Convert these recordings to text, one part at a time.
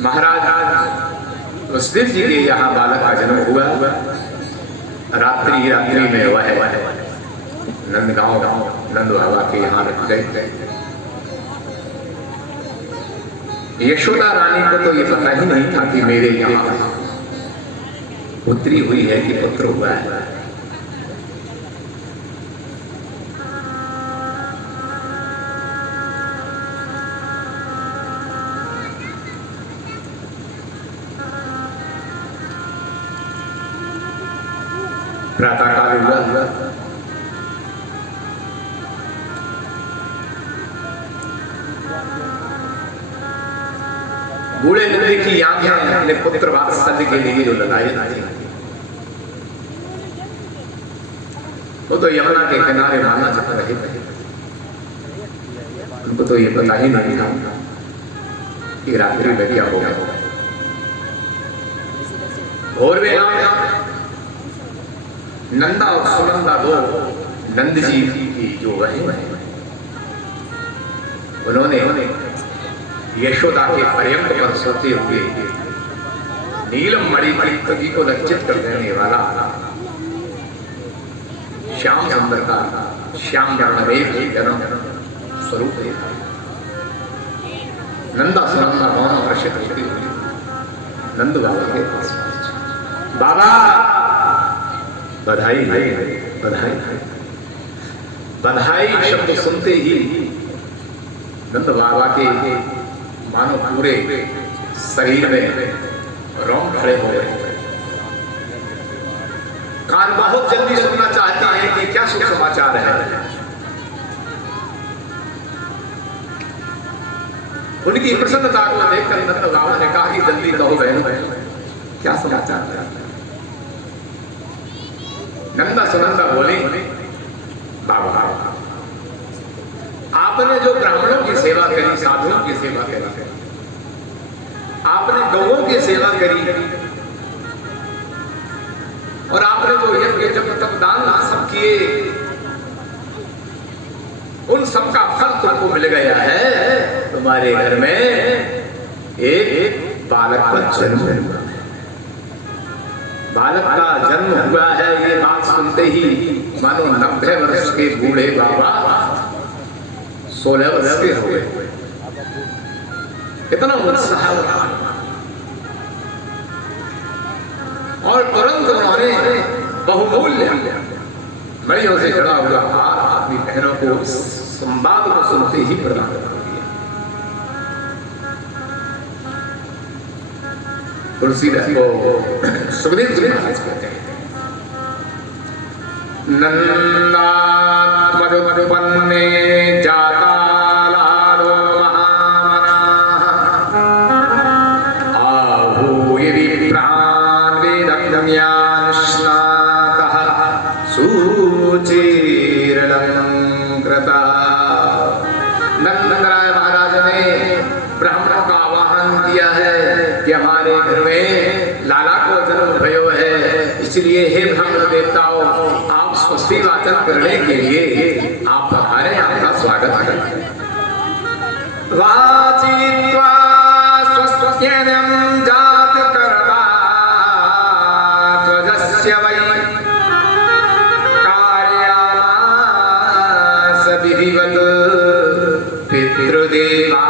महाराज वसुदेव जी के यहाँ बालक का जन्म हुआ। रात्रि में वह नंदगांव नंद बाबा के यहाँ रख गए। यशोदा रानी को तो ये पता ही नहीं था कि मेरे यहाँ पुत्री हुई है कि पुत्र हुआ है। प्रातः काल हुआ। बूढ़े नंदी की आंखें अपने पुत्र वात्सल्य के लिए जो लगाई थी, वो तो यमुना के किनारे माना जा रहे थे। उनको तो ये पता ही नहीं था कि रात्रि में क्या होगा। और वे नंदा और सुनंदा दो नंद जी की जो वही उन्होंने यशोदा के पर्यंत पर सोते हुए नीलम मणि मणि को लज्जित कर देने वाला श्याम सुंदर का श्याम स्वरूप है। नंदा सुनंदा मौन आकर्षित होती हुई नंद बाबा के पास, बाबा बधाई बधाई बधाई शब्द सुनते ही नंद बाबा के मानो पूरे शरीर में रोम खड़े हो गए। कान बहुत जल्दी सुनना चाहते हैं कि क्या शुभ समाचार है। उनकी प्रसन्नता को देखकर नंद बाबा ने कहा कि जल्दी कहो बहन क्या समाचार है। नंदा सुनंदा बोले, बाबा आपने जो ब्राह्मणों की सेवा करी, साधुओं की सेवा करी, आपने गौओं की सेवा करी और आपने जो यज्ञ जप तप दान सब किए, उन सब का फल तुमको मिल गया है। तुम्हारे घर में एक बालक का जन्म हुआ, बालक का जन्म हुआ है। ये बात सुनते ही मानो 90 वर्ष के बूढ़े बाबा 16 वर्ष के हो गए। कितना उत्साह और तुरंत उन्होंने बहुमूल्य मणियों से जड़ा हुआ हार अपनी बहनों को संवाद को सुनते ही प्रदान कर दिया। तुलसीदास को सुखदेव जी महाराज कहते हैं, नंदात्मजोत्पन्ने जाता लालो महामना आहूय विप्रान् वेदज्ञान स्नातः सुचिरलंकृतः। नंदराय महाराज ने ब्राह्मणों का आह्वान किया है कि हमारे घर में लाला को जन्म भयो है, इसलिए हे ब्राह्मण देवताओं आप स्वस्ति वाचन करने के लिए आप हमारे आपका स्वागत करें। वाचित्वा स्वस्त्यं जात कर्ता त्वजस्य वै कार्यामास विधिवत् पितृदेवा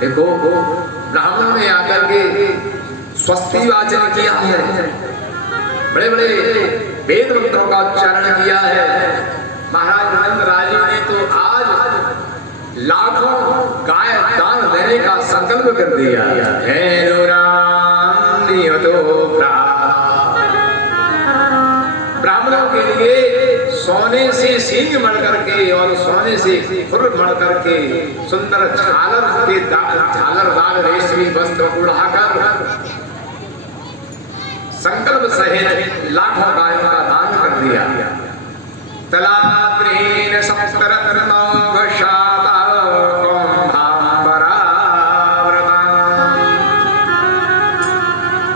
देखो ब्राह्मण ने आकर के स्वस्ति वाचन किया है, बड़े बड़े वेद मंत्रों का उच्चारण किया है। महाराज नंद राजी ने तो आज लाखों गाय दान देने का संकल्प कर दिया है। ब्राह्मणों के लिए सोने से सींग मड़ करके और सोने से खुर मड़ करके सुंदर झालरदार रेशमी वस्त्र उड़ाकर संकल्प सहित लाखों गायों का दान कर दिया। तलात्रीन सप्तरत्नौ घशाता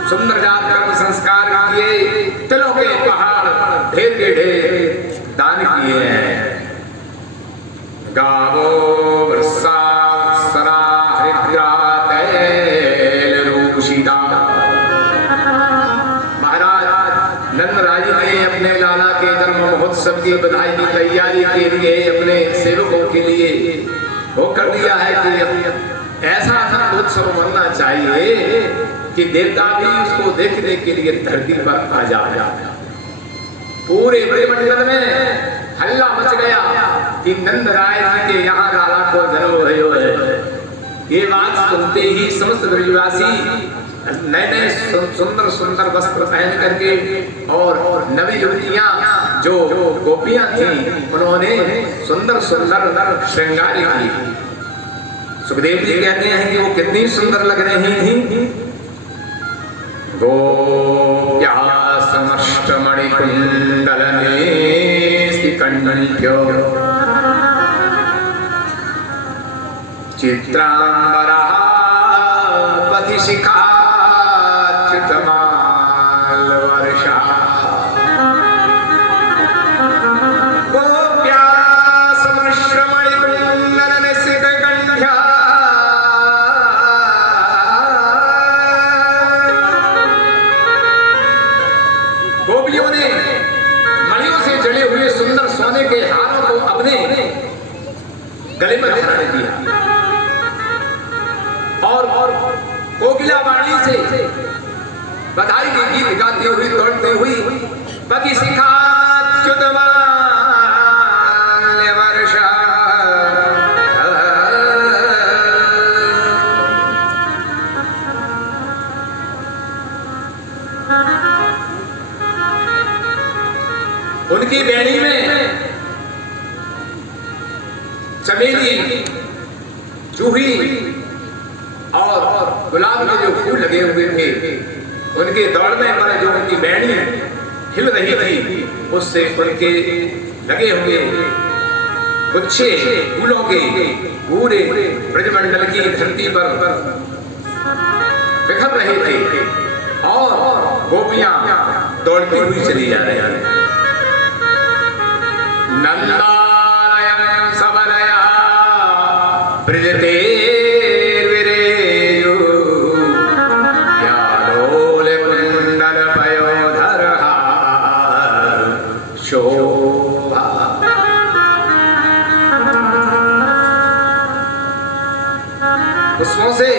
सुंदर जात कर्म संस्कार किए, तिलों के पहाड़ ढेर के ढेर दान किए हैं। गावो वृषासरा हरिद्रा तैलरूषिता। महाराज नंदराज ने अपने लाला के जन्म महोत्सव की बधाई की तैयारी के लिए अपने सेवकों के लिए वो कर दिया है कि ऐसा उत्सव मनना चाहिए कि देवता भी उसको देखने के लिए धरती पर आ जाए। पूरे ब्रह्मांड में हल्ला मच गया कि नंदराय जी के यहाँ लाला को जन्म भयो है। ये बात सुनते ही समस्त ब्रजवासी नए नए सुंदर सुंदर वस्त्र पहन करके और नवी युवतियां जो गोपियां थी उन्होंने सुंदर सुंदर श्रृंगार की। सुखदेव जी कहते हैं कि वो कितनी सुंदर लग रही थी। गोप्या समष्टमणिकुण्डलनेस्तिकण्ठ्यो चित्राम्बरः पतिशिखाच्युतमालवर्षा। गोप्या समष्टमणिकुण्डलनेस्तिकण्ठ्या गोपियों ने मणियों से जड़े हुए सुंदर सोने के हारों को अपने गले में लगा दिया और कोकिला वाणी से बधाई के गीत गाती हुई दौड़ती हुई पति शिखाच्युतमाल्यवर्षा। उनकी बेड़ी में चमेली, जूही और गुलाब के जो फूल लगे हुए थे, उनके दौड़ने पर जो उनकी बेड़ी हिल रही थी उससे उनके लगे हुए गुच्छे फूलों के पूरे ब्रजमंडल की धरती पर बिखर रहे थे और गोपियां दौड़ती हुई चली जा रही हैं। नंदालयं सबलया ब्रजते विरेजु यालोल कुंडल पयोधरः शोभा। पुष्पों से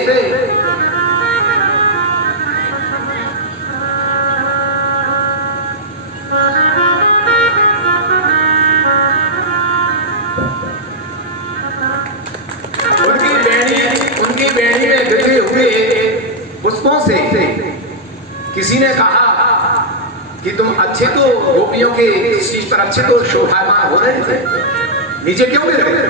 पुष्पों से किसी ने कहा कि तुम अच्छे तो गोपियों के शीश पर अच्छे तो शोभायमान हो रहे थे, नीचे क्यों गिर रहे?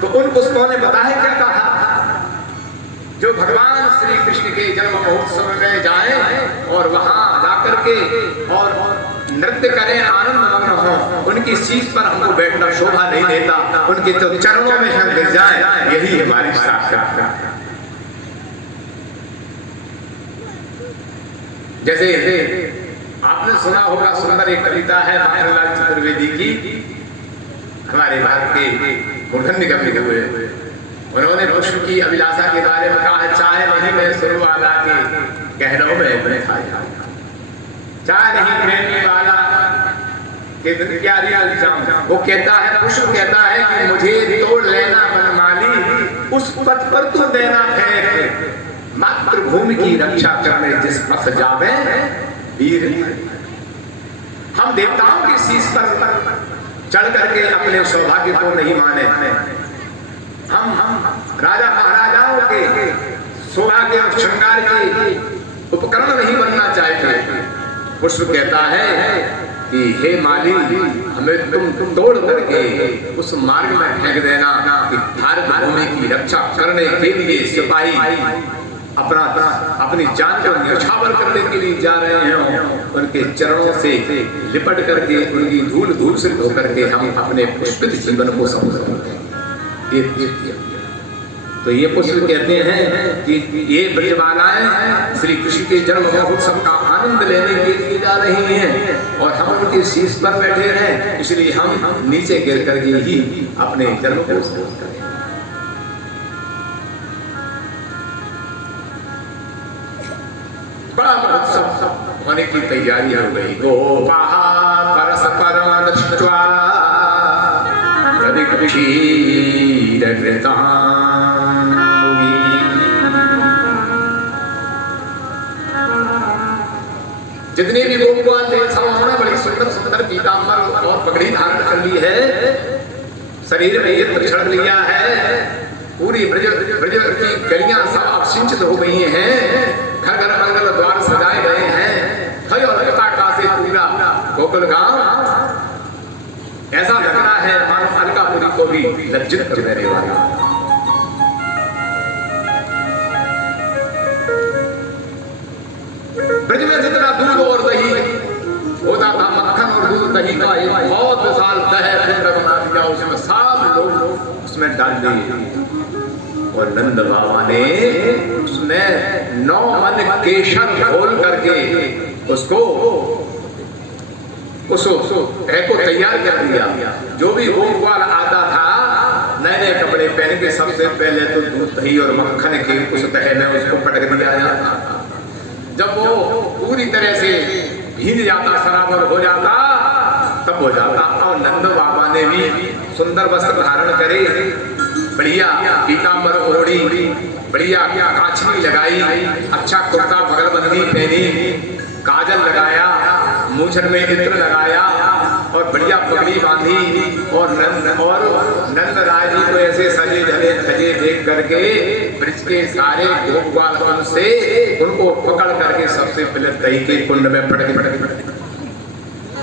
तो उन पुष्पों ने बताया क्या कहा, जो भगवान श्री कृष्ण के जन्म महोत्सव में जाएं और वहां जाकर के और नृत्य करें, आनंद मग्न हो, उनकी शीश पर हमको बैठना शोभा नहीं देता, उनके तो चरणों में हम गिर जाएं, यही हमारी साक्षात्कार है। जैसे आपने सुना होगा, सुंदर एक कविता है माखनलाल चतुर्वेदी की, हमारे भारत के मूर्धन्य कवि हुए, उन्होंने पुष्प की अभिलाषा के बारे में कहा, चाहे नहीं मैं सुरवाला के गहनों में बैठा जाऊं, चाहे नहीं प्रेमी वाला के दिन क्या जाऊं। वो कहता है, पुष्प कहता है कि मुझे तोड़ लेना मनमाली, उस पथ पर तू देना फेंक, मातृभूमि की रक्षा करने जिस पथ जावे वीर। हम देवताओं की शीश पर चढ़ करके अपने सौभाग्य को नहीं माने, हम राजा महाराजाओं के सौभाग्य और श्रृंगार के उपकरण नहीं बनना चाहते। पुष्प कहता है कि हे माली, हमें तुम तोड़ करके उस मार्ग में फेंक देना कि भारत भूमि की रक्षा करने के लिए सिपाही अपनी जान को न्यौछावर करने के लिए जा रहे हैं, उनके चरणों से लिपट करके उनकी धूल धूल से धो करके हम अपने पुष्पित जीवन को समर्पित करते हैं। तो ये पुष्प कहते हैं कि ये ब्रजबालाएं श्री कृष्ण के जन्म महोत्सव का आनंद लेने के लिए जा रही हैं और हम उनके शीश पर बैठे हैं, इसलिए हम नीचे गिर करके ही अपने जन्म को स्मरण करें। बड़ा महोत्सव होने की तैयारी हो गई। गोपाः परस्परं दृष्ट्वा जितने भी गोपवाल थे सब उन्होंने बड़ी सुंदर सुंदर पीतांबर और पगड़ी धारण कर ली है, शरीर में ये त्रिछड़ लिया है, पूरी ब्रज की गलियां सब अवसिंचित हो गई हैं, घर घर मंगल द्वार सजाए गए हैं, खय और लता से पूरा गोकुल गांव ऐसा लग रहा है मानो अलकापुरी को भी लज्जित कर देने वाला। ब्रज में जितना दूध और दही होता था, मक्खन और दूध दही का एक बहुत विशाल दह कुंड बना दिया, उसमें सब लोग उसमें डाल दिए और नंद बाबा ने उसमें 9 मन केशर घोल करके उसको तैयार कर दिया। जो भी गोपाल आता था नए नए कपड़े पहन के सबसे पहले तो दूध दही और मक्खन के उस दह में उसको पटक दिया जाता। जब वो पूरी तरह से भीग जाता, सराबर हो जाता, तब हो जाता। और नंद बाबा ने भी सुंदर वस्त्र धारण करे, बढ़िया पीतांबर ओढ़ी, बढ़िया काछनी लगाई, अच्छा कुर्ता बगलबंदी पहनी, काजल लगाया, मूछन में इत्र लगाया और बढ़िया पगड़ी बांधी और नंद राय जी को ऐसे सजे धजे देख करके ब्रज के सारे गोपाल उनसे उनको पकड़ करके सबसे पहले दही के कुंड में पटक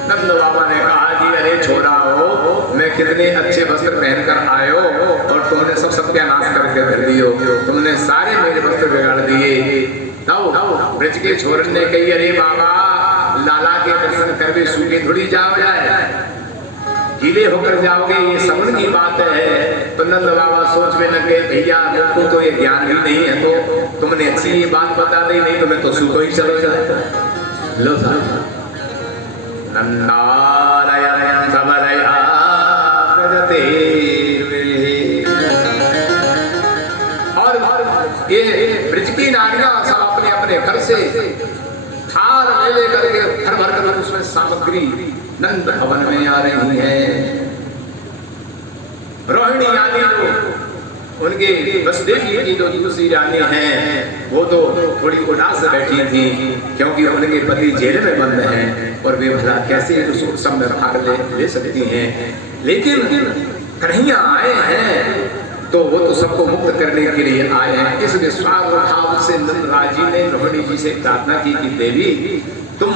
नंद बाबा ने कहा कि अरे छोड़ा हो, मैं कितने अच्छे वस्त्र पहनकर आयो और तुमने सब सत्यानाश करके धर दियो, तुमने सारे मेरे वस्त्र बिगाड़ दिए। तब ब्रज के छोरन ने कही अरे बाबा, लाला के दर्शन कर भी सूखे थोड़ी जाओ जाए, गीले होकर जाओगे, ये सगुन की बात है। तो नंद बाबा सोच में लगे भैया मुझको तो ये ज्ञान भी नहीं है, तो तुमने अच्छी ये बात बता दी, नहीं तो मैं तो सूखो ही चलो जाए। लो साहब नंदालयं सबलया प्रजते और ये ब्रज की नारियां सब अपने अपने घर से थार ले करके भर भर कर उसमें सामग्री नंद भवन में आ रही है। रोहिणी रानी जो उनके वसुदेवी की जो दूसरी रानी है वो तो थोड़ी उदास बैठी थी, क्योंकि उनके पति जेल में बंद हैं और वे भला कैसे उस उत्सव में भाग ले सकती हैं। लेकिन कन्हैया आए हैं तो वो तो सबको मुक्त करने के लिए आए हैं। इस विश्वास भाव से नंदराज जी ने रोहिणी जी से प्रार्थना की कि देवी तुम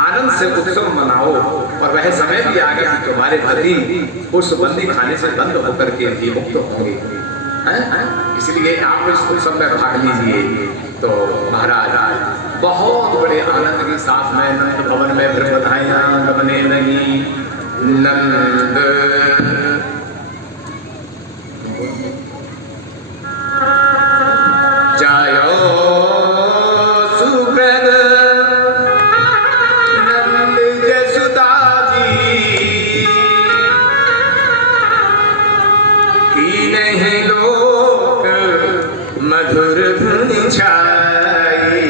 आनंद से उत्सव मनाओ, और वह समय भी आ गया कि तुम्हारे पति उस बंदी खाने से बंद होकर के भी मुक्त होंगे, इसलिए आप इस उत्सव में भाग लीजिए। तो महाराज बहुत बड़े आनंद के साथ में नंद भवन में फिर बधाइयां गबने लगी। नंद जायो सुप्रद नंद जसुदा जी की नहीं लोक मधुर धुन छाई,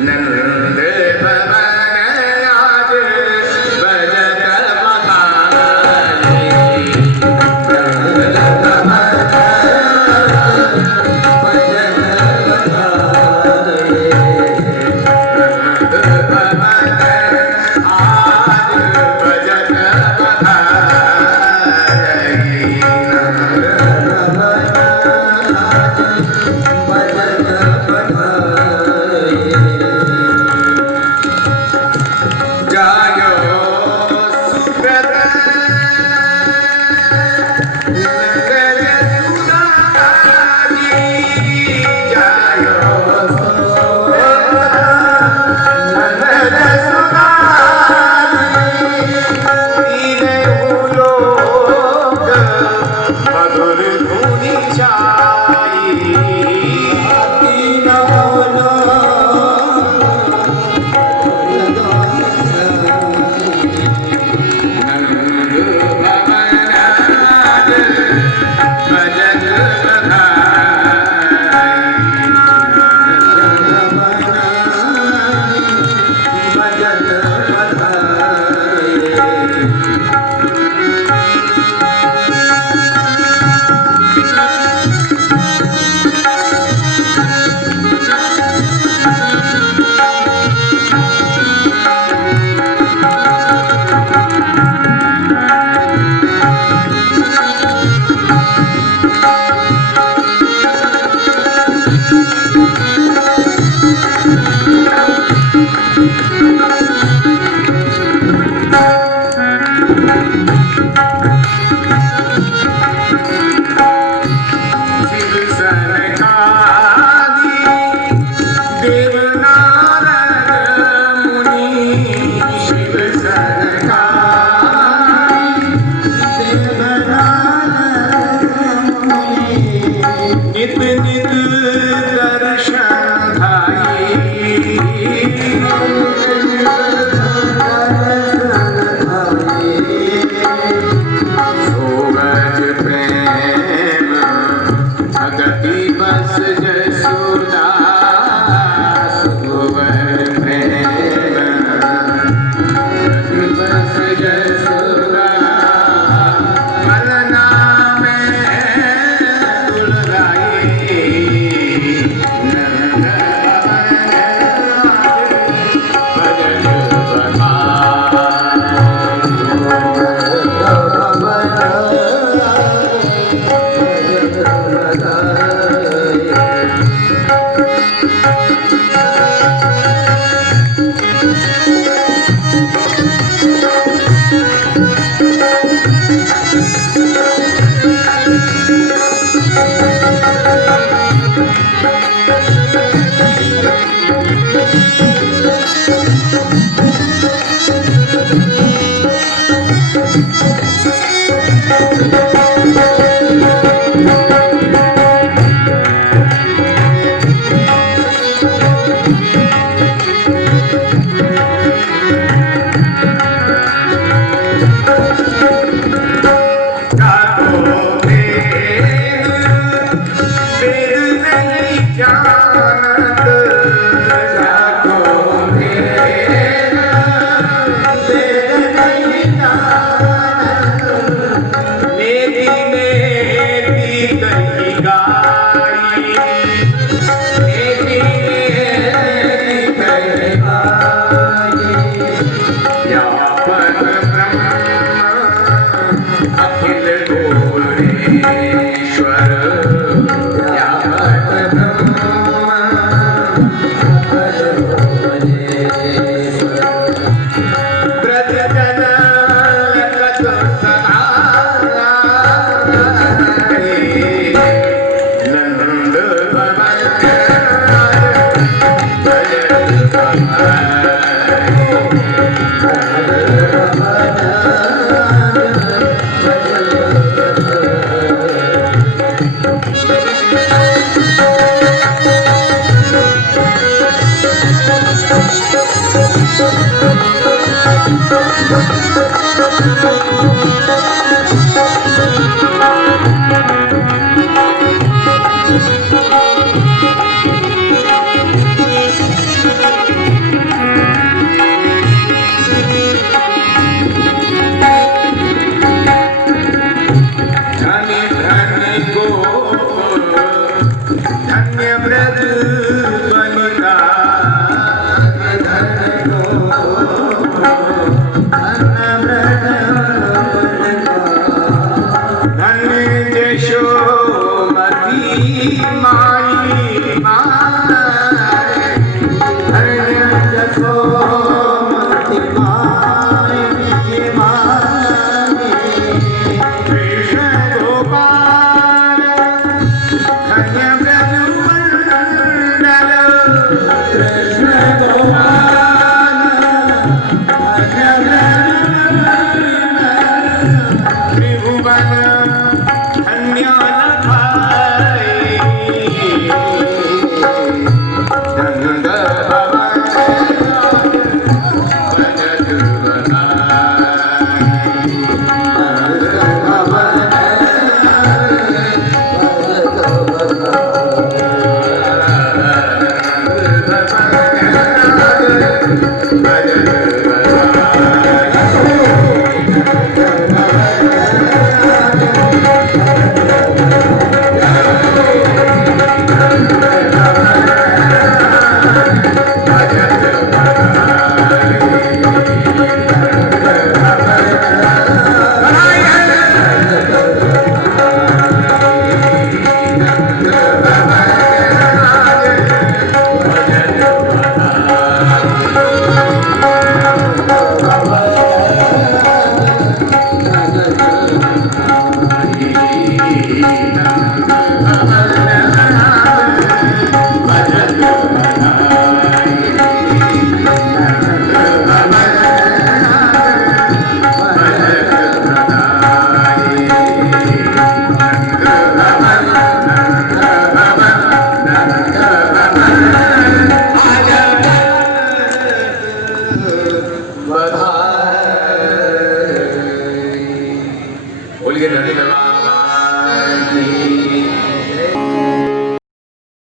नंद भवन आज बजत के धन्यवाद।